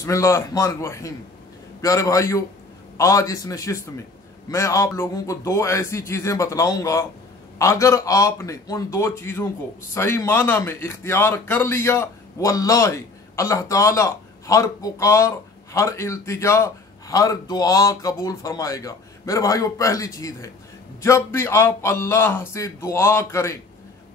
बिस्मिल्लाहिर्रहमानिर्रहीम। प्यारे भाइयों, आज इस नशिस्त में मैं आप लोगों को दो ऐसी चीज़ें बतलाऊंगा, अगर आपने उन दो चीज़ों को सही माना में इख्तियार कर लिया, वल्लाही अल्लाह ताला हर पुकार, हर इल्तिजा, हर दुआ कबूल फरमाएगा। मेरे भाइयों, पहली चीज़ है, जब भी आप अल्लाह से दुआ करें,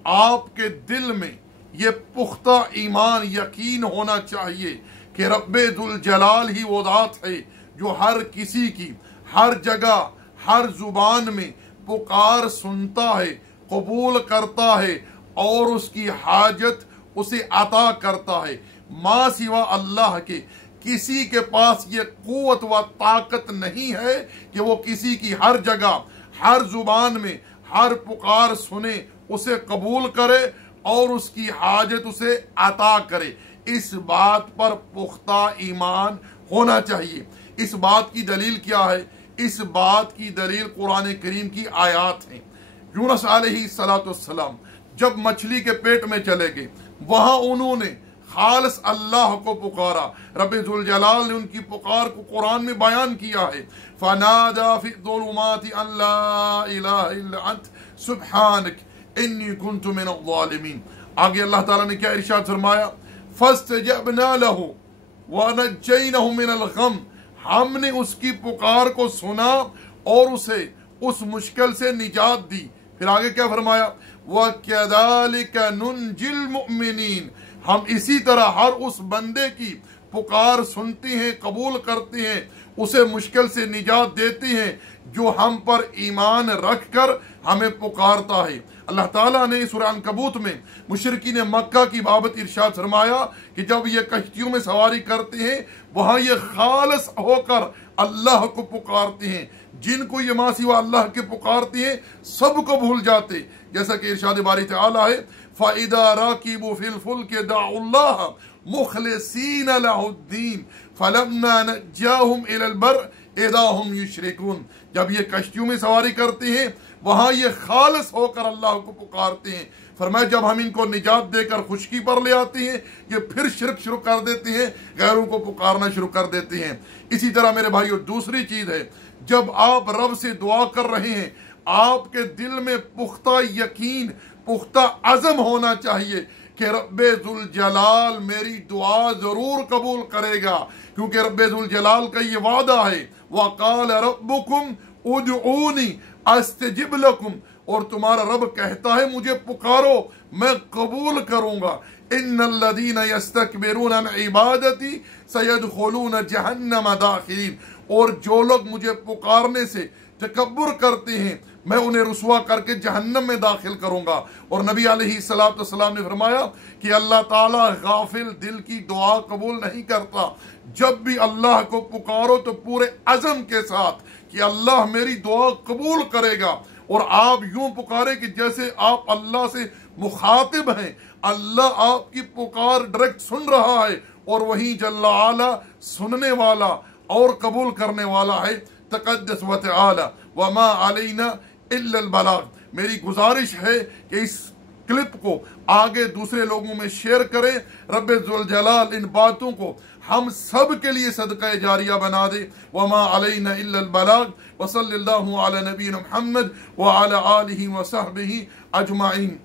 आपके दिल में ये पुख्ता ईमान, यकीन होना चाहिए कि रब्बे दुल जलाल ही वो ज़ात है जो हर किसी की, हर जगह, हर जुबान में पुकार सुनता है, कबूल करता है और उसकी हाजत उसे अता करता है। माँ सिवा अल्लाह के किसी के पास ये कुव्वत व ताकत नहीं है कि वो किसी की हर जगह, हर जुबान में हर पुकार सुने, उसे कबूल करे और उसकी हाजत उसे अता करे। इस बात पर पुख्ता ईमान होना चाहिए। इस बात की दलील क्या है? इस बात की दलील कुरान करीम की आयत है। यूनुस अलैहिस्सलाम जब मछली के पेट में चले गए, वहां उन्होंने खालिस अल्लाह को पुकारा। रब्बे जुल जलाल ने उनकी पुकार को कुरान में बयान किया है। फनादा फी ज़ुलुमाति अल्ला इलाहा इल्ला अंत सुब्हानक इन्नी कुन्तु मिनज़ ज़ालिमीन। आगे अल्लाह ताला ने क्या इरशाद फरमाया? फस्तजबना लहु व नज्जैनाहु मिनल गम। हमने उसकी पुकार को सुना और उसे उस मुश्किल से निजात दी। फिर आगे क्या फरमाया? व कज़ालिका नुनजिल मुमिनीन। हम इसी तरह हर उस बंदे की पुकार सुनते हैं, कबूल करते हैं, उसे मुश्किल से निजात देते हैं जो हम पर ईमान रखकर हमें पुकारता है। अल्लाह ताला ने सूरह अनकबूत में मुशरिकीन मक्का की बाबत इरशाद फरमाया कि जब ये कश्तियों में सवारी करते हैं, वहां ये खालिस होकर अल्लाह को पुकारते हैं। जिनको ये माँ सिवा अल्लाह के पुकारते हैं, सबको भूल जाते। जैसा कि इरशाद बारी ताला है, फ़इज़ा राकिबू फिल फुल्कि दअउल्लाह मुखलिसीन लहुद्दीन फलम्मा नज्जाहुम इलल बर्र इज़ा हुम युशरिकून। जब ये कश्तियों में सवारी करते हैं, वहां ये खालिस होकर अल्लाह को पुकारते हैं। फरमाया जब हम इनको निजात देकर खुशकी पर ले आते हैं, ये फिर शिरक शुरू कर देते हैं, गैरों को पुकारना शुरू कर देते हैं। इसी तरह मेरे भाइयों, दूसरी चीज है, जब आप रब से दुआ कर रहे हैं, आपके दिल में पुख्ता यकीन, पुख्ता अज़म होना चाहिए कि रब्बे दुल जलाल मेरी दुआ जरूर कबूल करेगा, क्योंकि रब्बे दुल जलाल का ये वादा है, वक़ाल रब्बुकुम उदऊनी अस्तजिब लकुम। और तुम्हारा रब कहता है मुझे पुकारो, मैं कबूल करूंगा। इन्नल्लज़ीना यस्तकबिरूना अन इबादती सयदखुलूना जहन्नम दाखिलीन। और जो लोग मुझे पुकारने से तकब्बुर करते हैं, मैं उन्हें रुसवा करके जहन्नम में दाखिल करूंगा। और नबी अलैहिस्सलाम ने फरमाया कि अल्लाह ताला गाफिल दिल की दुआ कबूल नहीं करता। जब भी अल्लाह को पुकारो तो पूरे अज़म के साथ कि अल्लाह मेरी दुआ कबूल करेगा। और आप यूं पुकारे कि जैसे आप अल्लाह से मुखातिब हैं, अल्लाह आपकी पुकार डायरेक्ट सुन रहा है और वहीं जल्ला आला सुनने वाला और कबूल करने वाला है। तक़द्दस व तआला व मा अलैना इल्ला अल बलाग। मेरी गुजारिश है कि इस क्लिप को आगे दूसरे लोगों में शेयर करें। रब्बे जुल जलाल इन बातों को हम सब के लिए सदका जारिया बना दे। वमा अलैना इल्ला अल बलाग व सल्लल्लाहु अला नबीना मुहम्मद व अला आलिहि व सहबिहि अजमाइन।